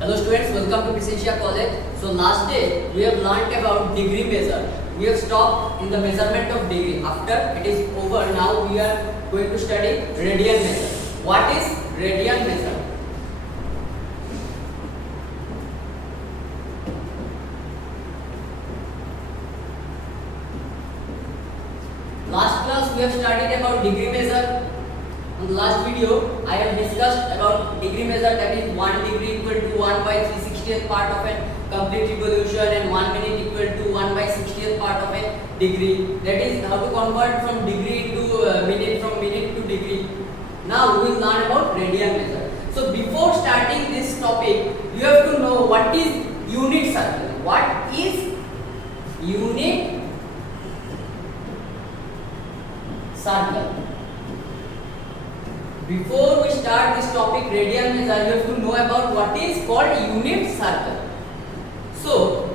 Hello students, welcome to Visentia College. So last day we have learnt about degree measure. We have stopped in the measurement of degree. After it is over, now we are going to study radian measure. What is radian measure? Last class we have studied about degree measure. In the last video, I have discussed about degree measure, that is 1 degree equal to 1 by 360th part of a complete revolution and 1 minute equal to 1 by 60th part of a degree. That is how to convert from degree to minute, from minute to degree. Now we will learn about radian measure. So before starting this topic, you have to know what is unit circle. What is unit circle? Before we start this topic radian measure, you have to know about what is called unit circle. So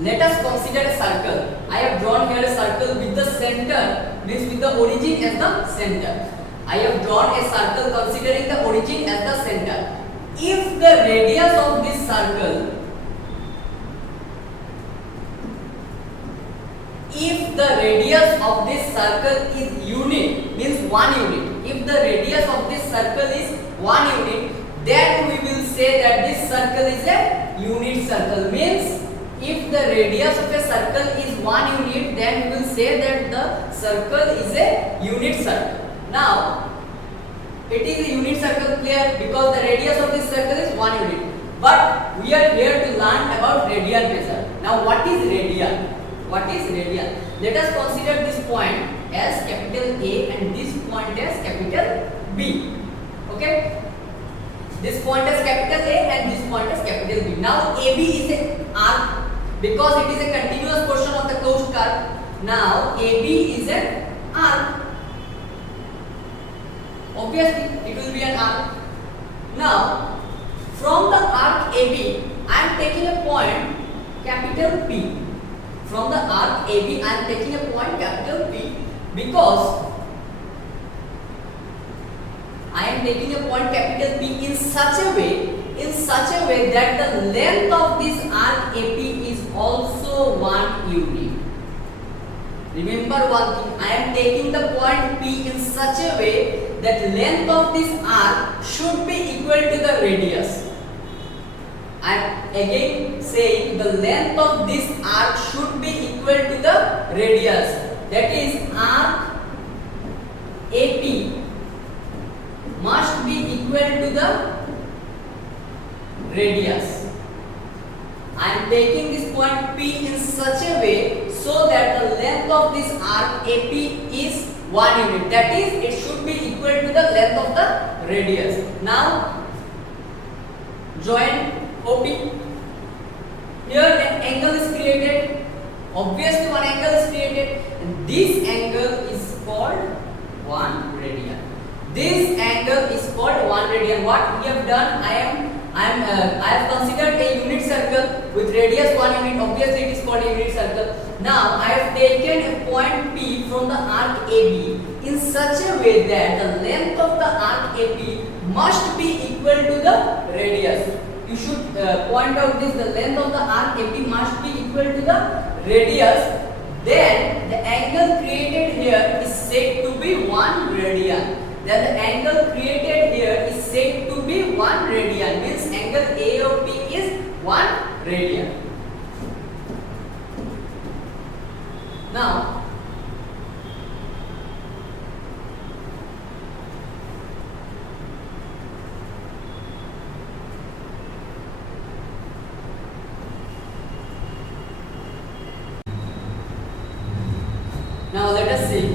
let us consider a circle. I have drawn here a circle with the center, means with the origin as the center. I have drawn a circle considering the origin as the center. If the radius of this circle, if the radius of this circle is unit, means 1 unit. If the radius of this circle is 1 unit, then we will say that this circle is a unit circle. Means if the radius of a circle is 1 unit, then we will say that the circle is a unit circle. Now it is a unit circle, clear, because the radius of this circle is 1 unit. But we are here to learn about radian measure. Now what is radian? What is radian? Let us consider this point as capital A and this point as capital B. Okay? This point as capital A and this point as capital B. Now AB is an arc because it is a continuous portion of the closed curve. Now AB is an arc. Obviously, it will be an arc. Now, from the arc AB, I am taking a point capital P. From the arc AB, I am taking a point capital P because I am taking a point capital P in such a way that the length of this arc AP is also 1 unit. Remember one thing, I am taking the point P in such a way that length of this arc should be equal to the radius. I am again saying the length of this arc should be equal to the radius. That is, arc AP must be equal to the radius. I am taking this point P in such a way so that the length of this arc AP is 1 unit. That is, it should be equal to the length of the radius. Now join OP. Here an angle is created. Obviously one angle is created. And this angle is called 1 radian. This angle is called 1 radian. What we have done, I have considered a unit circle with radius 1 unit. Obviously it is called a unit circle. Now I have taken a point P from the arc AB in such a way that the length of the arc AP must be equal to the radius. You should point out this, the length of the arc AP must be equal to the radius. Then the angle created here is said to be 1 radian. Then the angle created here is said to be 1 radian, means angle AOP is 1 radian. Now let us see,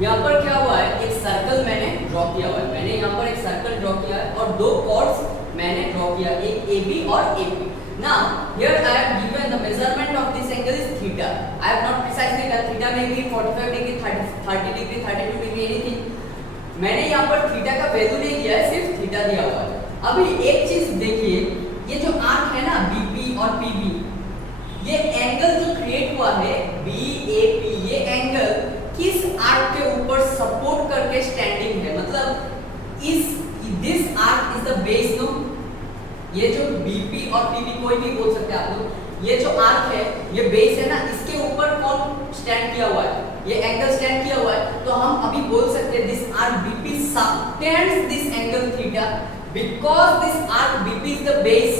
यहाँ पर क्या हुआ है, एक circle मैंने draw किया हुआ है. मैंने यहाँ पर एक सर्कल ड्रॉ किया है और दो कॉर्ड्स मैंने ड्रॉ किया, एक AB और AP. Now here I have given the measurement of this angle is theta. I have not precisely done, theta may be 45 degree, 30 degree, 32 degree, anything. मैंने यहाँ पर थीटा का वैल्यू नहीं दिया है, सिर्फ थीटा दिया हुआ है. अभी एक चीज देखिए, ये जो आर्क है ना BP और PB, ये एंगल जो क्रिएट हुआ है BAP, ये एंगल किस आर्क के ऊपर सपोर्ट करके स्टैंडिंग है, मतलब कोई भी बोल सकते हैं आप लोग। ये जो आर्क है, ये बेस है ना, इसके ऊपर कौन स्टैंड किया हुआ है? ये एंगल स्टैंड किया हुआ है। तो हम अभी बोल सकते हैं this arc BP subtends this angle theta because this arc BP is the base.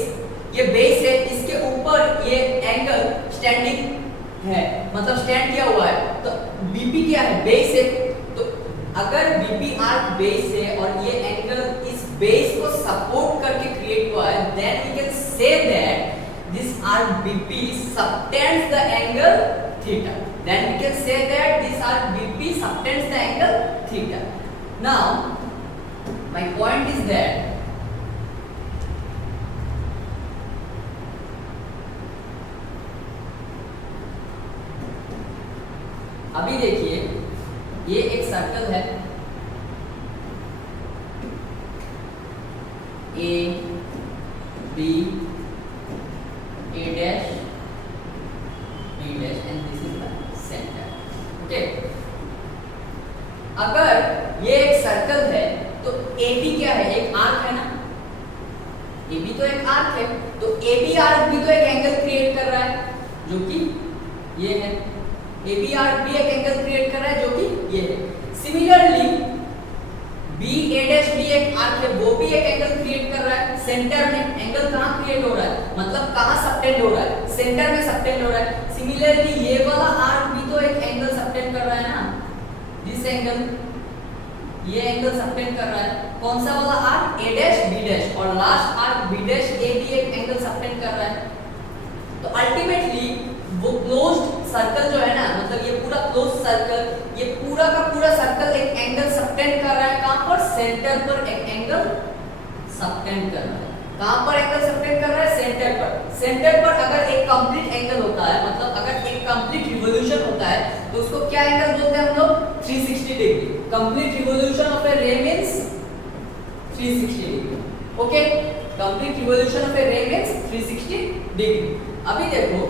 ये बेस है, इसके ऊपर ये एंगल स्टैंडिंग है, मतलब स्टैंड किया हुआ है। तो बीपी क्या है? बेस है। तो अगर बीपी आर्क बेस है और ये एंगल इस बेस को सपोर्ट करके क्रिएट हुआ है, then we can say that this arc BP subtends the angle theta. Then we can say that this arc BP subtends the angle theta. Now, my point is that अभी देखिए ये एक circle है A B A dash B dash and this is the center. Okay. अगर ये एक circle है तो AB क्या है? एक आर्क है ना? AB तो एक आर्क है, तो AB आर्क भी तो एक एंगल क्रिएट कर रहा है जो कि ये है। AB आर्क भी एक एंगल क्रिएट कर रहा है जो कि ये है। सिमिलरली B A dash भी एक आर्क है, वो भी एक एंगल क्रिएट कर रहा है। सेंटर में एंगल कहाँ क्रिएट हो रहा है? मतलब कहाँ सबटेंड हो रहा है? सेंटर में सबटेंड हो रहा है। सिमिलरली ये वाला आर्क भी तो एक एंगल सबटेंड कर रहा है ना, दिस एंगल, ये एंगल सबटेंड कर रहा है। कौन सा वाला arc? A dash B dash, और last arc B dash A भी एक एंगल सबटेंड कर रहा है। तो अल्टीमेटली वो क्लोज्ड सर्कल जो है ना, मतलब ये पूरा क्लोज्ड सर्कल, ये पूरा का पूरा सर्कल एक एंगल सबटेंड कर रहा है। कहां पर? सेंटर पर एक एंगल सबटेंड कर रहा है। कहां पर एंगल सबटेंड कर रहा है? सेंटर पर। सेंटर पर अगर एक कंप्लीट एंगल होता है, मतलब अगर एक कंप्लीट रिवॉल्यूशन होता है, तो उसको क्या एंगल बोलते हैं हम लोग? 360 degree. Complete revolution of a ray means 360 degree. Okay, complete revolution of a ray means 360 degree. अभी देखो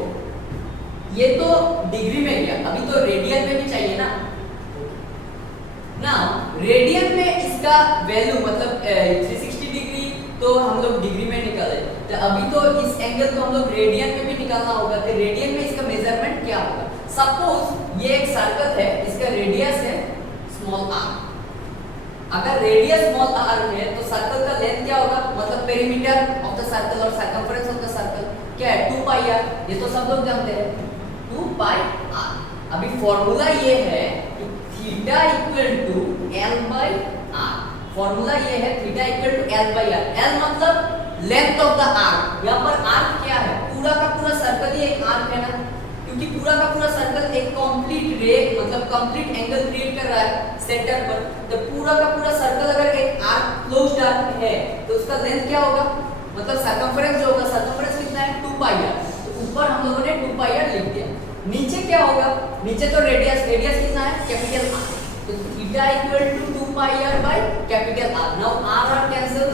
ये तो डिग्री में गया, अभी तो रेडियन में भी चाहिए ना। नाउ रेडियन में इसका वैल्यू मतलब 360 डिग्री तो हम लोग डिग्री में निकाले, तो अभी तो इस एंगल को हम लोग रेडियन में भी निकालना होगा। तो रेडियन में इसका मेजरमेंट क्या होगा? सपोज ये एक सर्कल है, इसका रेडियस है स्मॉल r। अगर रेडियस स्मॉल r है तो सर्कल का लेंथ क्या होगा? मतलब पेरीमीटर ऑफ द सर्कल और सर्कमफरेंस ऑफ द सर्कल क्या है? 2 पाई r। ये तो सब लोग जानते हैं, 2 पाई r। अभी फॉर्मूला ये है कि theta equal to l by r। Formula ये है theta equal to l by r। l मतलब लेंथ ऑफ द आर्क। यहाँ पर आर्क क्या है? पूरा का पूरा सर्कल ही एक आर्क है ना, क्योंकि पूरा का पूरा सर्कल एक कंप्लीट रे मतलब कंप्लीट एंगल क्रिएट कर रहा है सेंटर पर। तो पूरा का पूरा सर्कल अगर एक आर्क क्लोज्ड आर्क है तो उसका लेंथ क्या होगा? मतलब सर्कमफरेंस जो होगा, सर्कमफरेंस कितना है? 2 पाई r। तो ऊपर हम लोगों ने 2 पाई r लिख दिया। नीचे क्या होगा? नीचे तो रेडियस, रेडियस कितना है? Capital R। तो theta equal to 2 pi r by capital R। Now r cancel,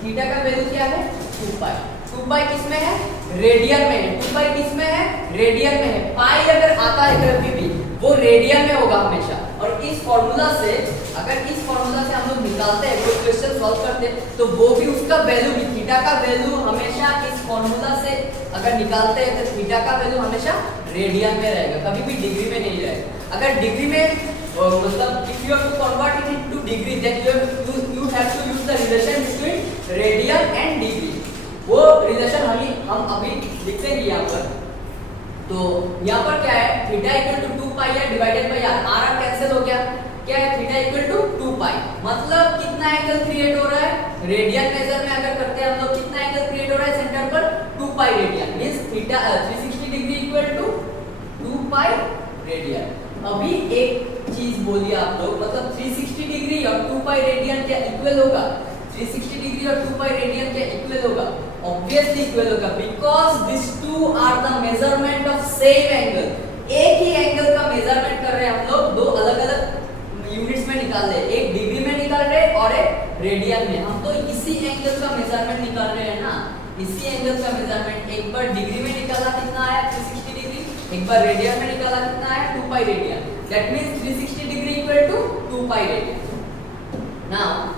theta का वैल्यू क्या है? 2 पाई। 2 पाई किस में है? रेडियन में है। 2 पाई किस में है? रेडियन में है। पाई अगर आता है कभी भी वो रेडियन में होगा हमेशा। और इस फार्मूला से, अगर इस फार्मूला से हम लोग निकालते हैं, कोई क्वेश्चन सॉल्व करते हैं, तो वो भी उसका वैल्यू भी, थीटा का वैल्यू हमेशा इस फार्मूला से अगर निकालते हैं तो थीटा का वैल्यू हमेशा रेडियन में रहेगा, कभी भी डिग्री में नहीं रहेगा। अगर डिग्री में मतलब if you have to convert it into degree, then you have to use the relation between radian and degree. वो रिलेशन हम अभी लिखेंगे यहाँ पर। तो यहाँ पर क्या है? Theta equal to 2 pi r divided by r। r cancel हो गया। क्या है? Theta equal to 2 pi. मतलब कितना एंगल क्रिएट हो रहा है? रेडियन मेजर में अगर करते हैं हम लोग, कितना एंगल क्रिएट हो रहा है सेंटर पर? 2 pi radian. Means theta 360 degree equal to 2 pi radian. अभी एक चीज बोलिए आप लोग, मतलब 360 डिग्री और 2 पाई रेडियन क्या इक्वल होगा? 360 डिग्री और 2 पाई रेडियन क्या इक्वल होगा? ऑब्वियसली इक्वल होगा, because this two are the measurement of same angle. एक ही एंगल का मेजरमेंट कर रहे हैं हम लोग, दो अलग अलग यूनिट्स में निकाल रहे हैं, एक डिग्री में निकाल रहे हैं और एक रेडियन में। हम तो इसी एंगल का मेजरमेंट निकाल रहे हैं ना, इसी एंगल का मेजरमेंट। एक बार डिग्री में निकाला कितना आया? 360 डिग्री। एक बार रेडियन में निकाला कितना आया? 2 pi radian. That means 360 degree equal to 2 pi radian. Now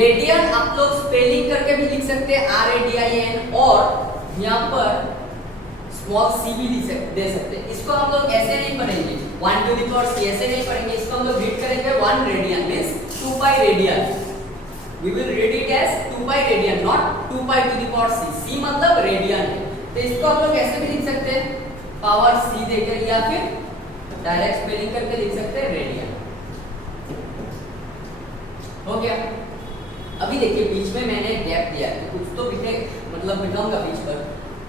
radian आप लोग स्पेलिंग करके भी लिख सकते हैं RADIAN, और यहाँ पर स्मॉल c भी दे सकते हैं। इसको हम लोग ऐसे नहीं पढ़ेंगे 1 टू द पावर c, ऐसे नहीं पढ़ेंगे। इसको हम लोग रीड करेंगे 1 radian means 2 pi radian. We will read it as 2 pi radian, not 2 pi to the power c. c मतलब रेडियन है, तो इसको हम लोग ऐसे भी लिख सकते हैं पावर c देकर, या फिर डायरेक्ट स्पेलिंग करके लिख सकते हैं रेडियन। हो गया। अभी देखिए बीच में मैंने गैप दिया है, कुछ तो मतलब बिठाऊंगा बीच पर।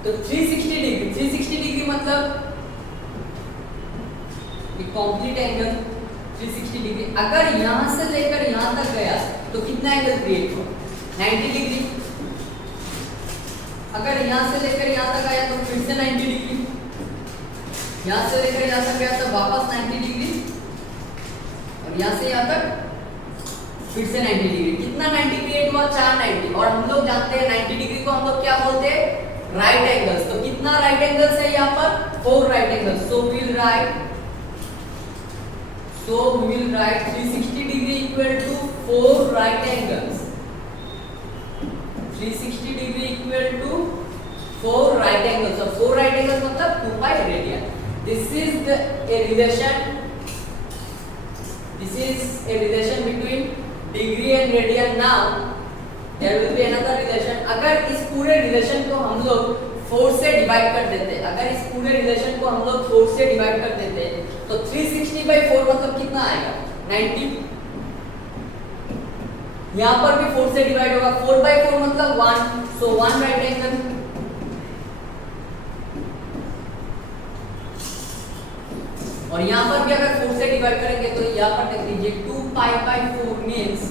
तो 360 डिग्री, 360 डिग्री मतलब कंप्लीट एंगल 360 डिग्री। अगर यहां से लेकर यहां तक गया तो कितना एंगल क्रिएट हुआ? 90 डिग्री। अगर यहां से लेकर यहां तक आया तो फिर से 90 डिग्री, यहां से लेकर यहां तक गया तो वापस 90 डिग्री, और यहां से यहां तक फिर से 90 डिग्री। कितना 90 क्रिएट हुआ? 490। और हम लोग जानते हैं 90 डिग्री को हम लोग क्या बोलते हैं? Right angles. तो कितना राइट एंगल्स है यहाँ पर? 4 right angles. So we will write 360 degree equal to 4 right angles. 360 degree equal to 4 right angles. और 4 right angles मतलब 2 pi radian. This is a relation between degree and radian. Now there will be another relation. अगर इस पूरे relation को हम लोग 4 से divide कर देते, अगर इस पूरे रिलेशन को हम लोग 4 से डिवाइड कर देते तो 360/4 मतलब कितना आएगा? 90। यहाँ पर भी 4 से डिवाइड होगा, 4/4 मतलब 1, सो 1 राइट एंगल। और यहाँ पर भी अगर 4 से डिवाइड करेंगे तो यहाँ पर देख लीजिए 2π/4 means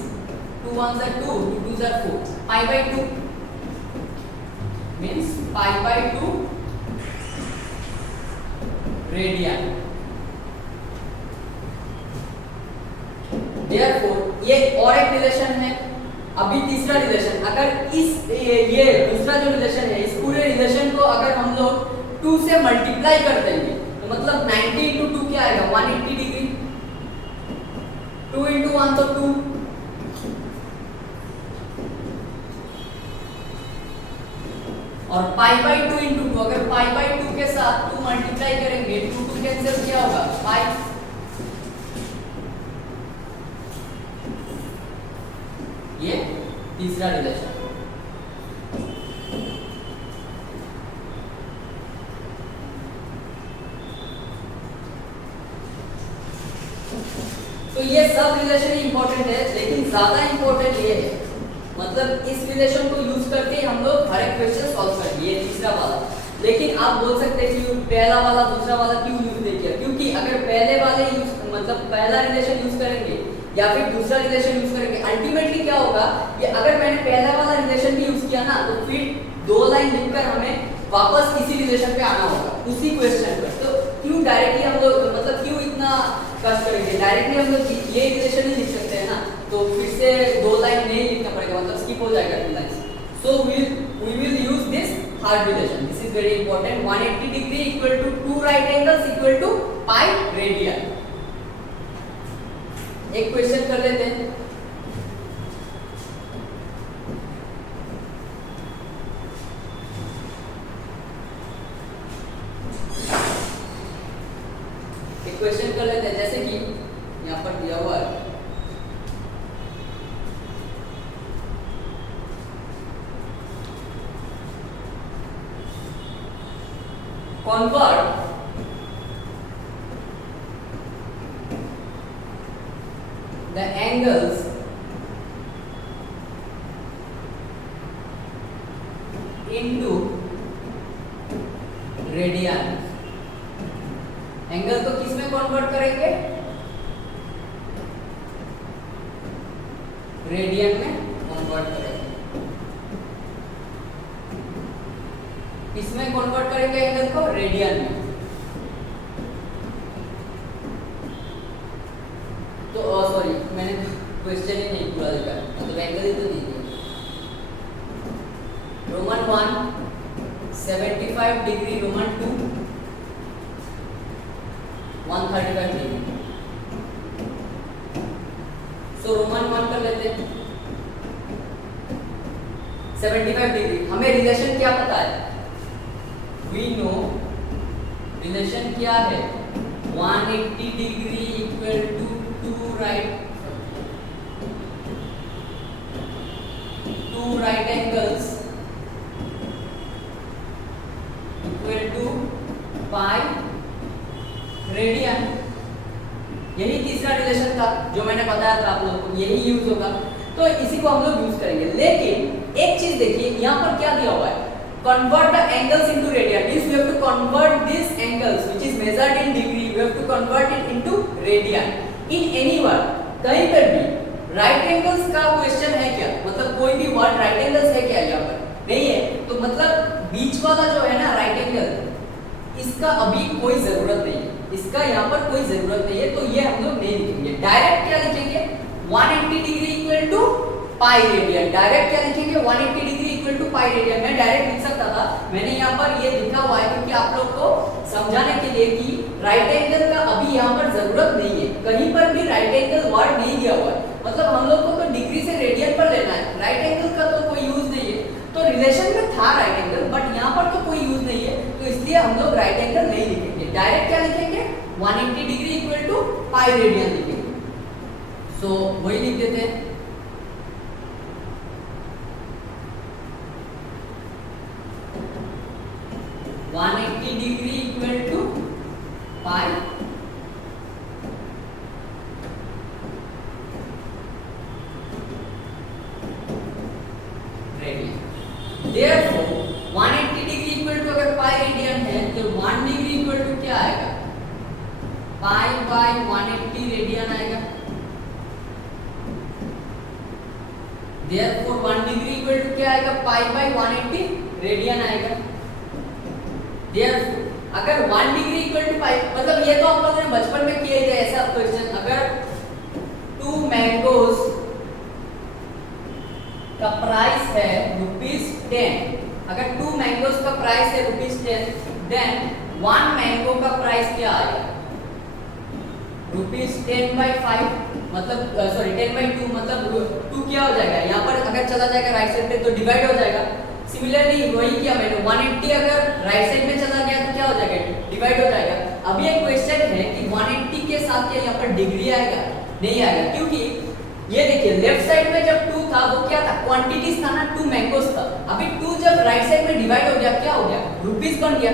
2 1s are 2, 2 2s are 4, π/2 means π/2 radian. Therefore ये और एक रिलेशन है। अभी तीसरा रिलेशन, अगर इस ये दूसरा जो रिलेशन है, इस पूरे रिलेशन को अगर हम लोग 2 से मल्टीप्लाई कर देंगे तो मतलब 90 into 2 क्या आएगा? 180 डिग्री। 2 into 1 तो 2, और π/2 into 2, अगर π/2 के साथ 2 मल्टीप्लाई करेंगे 2 2 कैंसिल क्या होगा? 5। ये तीसरा रिलेशन। तो ये सब रिलेशन इंपॉर्टेंट है, लेकिन ज्यादा इंपॉर्टेंट ये है, मतलब इस रिलेशन को यूज करके हम लोग हर एक क्वेश्चन सॉल्व करेंगे, ये तीसरा वाला। लेकिन आप बोल सकते हैं कि पहला वाला दूसरा वाला क्यों यूज नहीं किया? क्योंकि अगर पहले वाले यूज मतलब पहला रिलेशन यूज करेंगे या फिर दूसरा रिलेशन यूज करेंगे, अल्टीमेटली क्या होगा कि अगर मैंने पहला वाला रिलेशन भी यूज किया ना तो फिर 2 लाइन लिखकर हमें वापस इसी रिलेशन पे आना होगा, उसी क्वेश्चन पर। तो क्यों डायरेक्टली हम लोग मतलब क्यों इतना कष्ट करेंगे? डायरेक्टली हम लोग ये रिलेशन ही लिख सकते हैं ना, तो फिर से 2 लाइन नहीं लिखना पड़ेगा, मतलब स्किप हो जाएगा 2 line. So we will use this third relation. This is very important. 180 degree equal to 2 right angles equal to pi radian. एक क्वेश्चन कर लेते हैं। एक क्वेश्चन कर लेते हैं, जैसे कि यहाँ पर दिया हुआ है convert the angles into radian। Angle को किस में कन्वर्ट करेंगे? रेडियन में कन्वर्ट करेंगे। किसमें कन्वर्ट करेंगे एंगल को? रेडियन में। तो सॉरी मैंने क्वेश्चन ही नहीं पूरा लिखा, मतलब एंगल ही तो दीजिए। Roman 1 75 degree, Roman 2 135 degree. So Roman 1 कर लेते हैं। 75 डिग्री। हमें रिलेशन क्या पता है? वी नो रिलेशन क्या है? 180 degree equal to 2 right angles equal to pi radian. यही तीसरा रिलेशन था जो मैंने बताया था आप लोगों को, यही यूज होगा, तो इसी को हम लोग यूज करेंगे। लेकिन एक चीज देखिए, यहाँ पर क्या दिया हुआ है? convert the angles into radian, means we have to convert these angles which is measured in degree, we have to convert it into radian in any word। कहीं पर भी राइट एंगल्स का क्वेश्चन है क्या? मतलब कोई भी वर्ड राइट एंगल्स है क्या यहाँ पर? नहीं है। तो मतलब बीच वाला जो है ना राइट एंगल, इसका अभी कोई जरूरत नहीं है, इसका यहाँ पर कोई जरूरत नहीं है, तो ये हम लोग नहीं लिखेंगे। डायरेक्ट क्या लिखेंगे? 180 degree equal to pi radian. Direct क्या लिखेंगे? 180 degree equal to pi radian. मैं डायरेक्ट लिख सकता था, मैंने यहाँ पर ये लिखा हुआ है क्योंकि आप लोग को समझाने के लिए कि राइट एंगल का अभी यहाँ पर जरूरत नहीं है, कहीं पर भी राइट एंगल वर्ड नहीं दिया हुआ है। मतलब हम लोग को तो डिग्री से रेडियन पर लेना है, राइट एंगल का तो कोई यूज नहीं है। तो रिलेशन में था राइट एंगल, बट यहाँ पर तो कोई यूज नहीं है, तो इसलिए हम लोग राइट एंगल नहीं लिखेंगे। डायरेक्ट क्या लिखेंगे? 180 degree equal to pi radian लिखेंगे। सो वही लिख देते हैं। Degree equal to pi radian. Therefore 180 degree equal to अगर पाई रेडियन है तो 1 डिग्री इक्वल टू क्या आएगा? पाई बाय 180 रेडियन आएगा। Therefore 1 डिग्री इक्वल टू क्या आएगा? पाई बाय 180 रेडियन आएगा। Therefore अगर 1 डिग्री इक्वल टू पाई, मतलब ये तो आप लोगों ने बचपन में किया ही था ऐसा क्वेश्चन। अगर 2 मैंगोज का प्राइस है ₹10, अगर 2 मैंगोज का प्राइस है ₹10, देन 1 मैंगो का प्राइस क्या आएगा? ₹10/5, मतलब सॉरी 10/2, मतलब 2 क्या हो जाएगा यहाँ पर? अगर चला जाएगा राइट साइड पे तो डिवाइड हो जाएगा। सिमिलरली वही किया मैंने, 180 अगर राइट साइड में चला गया तो क्या हो जाएगा? डिवाइड हो जाएगा। अभी एक क्वेश्चन है कि 180 के साथ क्या यहाँ पर डिग्री आएगा? नहीं आएगा, क्योंकि ये देखिए लेफ्ट साइड में जब 2 था वो क्या था? क्वांटिटीज था ना, 2 मैंगोज था। अभी 2 जब राइट साइड में डिवाइड हो गया क्या हो गया? रुपीस बन गया।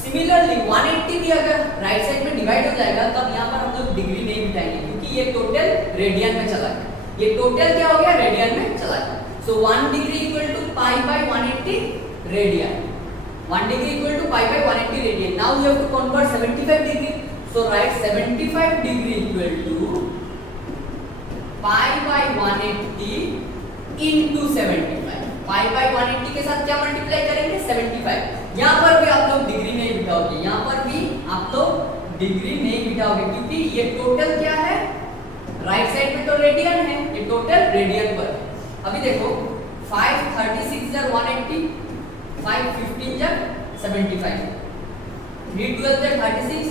सिमिलरली 180 भी अगर राइट साइड में डिवाइड हो जाएगा तब यहाँ पर हम लोग डिग्री नहीं बिठाएंगे, क्योंकि ये टोटल रेडियन में चला गया। ये टोटल क्या हो गया? रेडियन में चला गया। So 1 degree equal to pi by 180 radian. 1 degree equal to pi by 180 radian. Now you have to convert 75 degree. So write 75 degree equal to pi by 180 into 75. Pi by 180 के साथ क्या multiply करेंगे? 75। यहाँ पर भी आप लोग डिग्री नहीं बिठाओगे, यहाँ पर भी आप लोग डिग्री नहीं बिठाओगे, क्योंकि ये टोटल क्या है? राइट साइड में तो रेडियन है, ये टोटल रेडियन पर। अभी देखो 536 जर 180, 515 जर 75, 312 जर 36,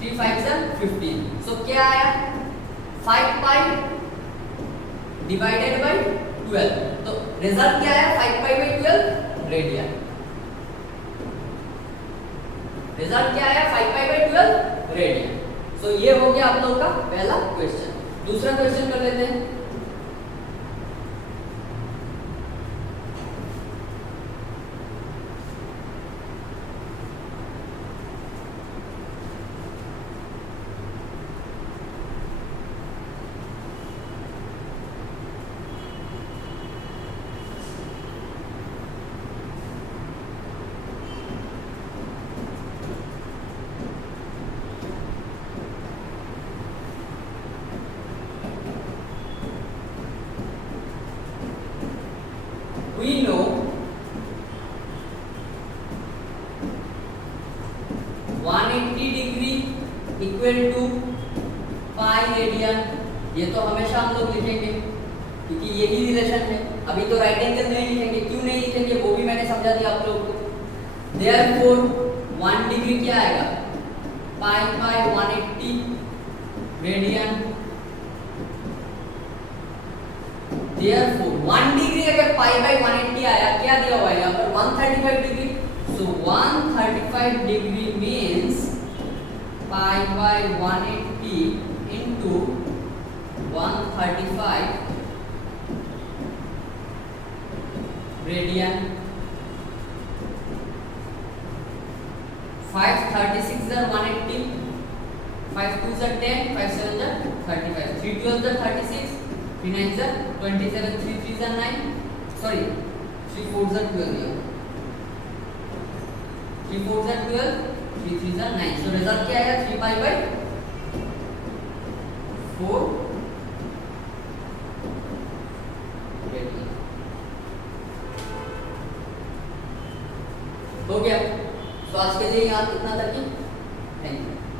35 जर 15। सो क्या आया? 5 पाई डिवाइडेड बाय 12। तो रिजल्ट क्या आया? 5 पाई बाय 12 रेडियन। रिजल्ट क्या आया? 5 पाई बाय 12 रेडियन। सो ये हो गया आप लोगों का पहला क्वेश्चन। दूसरा क्वेश्चन कर लेते हैं। We know 180 degree equal to pi radian. ये तो हमेशा हम लोग लिखेंगे क्योंकि यही रिलेशन है। अभी तो राइट एंगल नहीं लिखेंगे, क्यों नहीं लिखेंगे वो भी मैंने समझा दिया आप लोगों को। देयरफॉर 1 डिग्री क्या आएगा? Pi by 180 radian. Therefore 1 degree अगर पाई बाय 180 आया, क्या दिया हुआ है यहाँ पर 135 degree, so 135 degree means pi by 180 into 135 radian. 536 are 180, 5 2s are 10, 5 7s are 35, 3 12s are 36, 3 9s are 27, 3 3s are 9, sorry 3 4s are 12 here, 3 4s are 12, 3 3s are 9, so result क्या आया 3 pi by 4 radian. हो गया। तो आज के लिए यहाँ कितना तक ही, थैंक यू।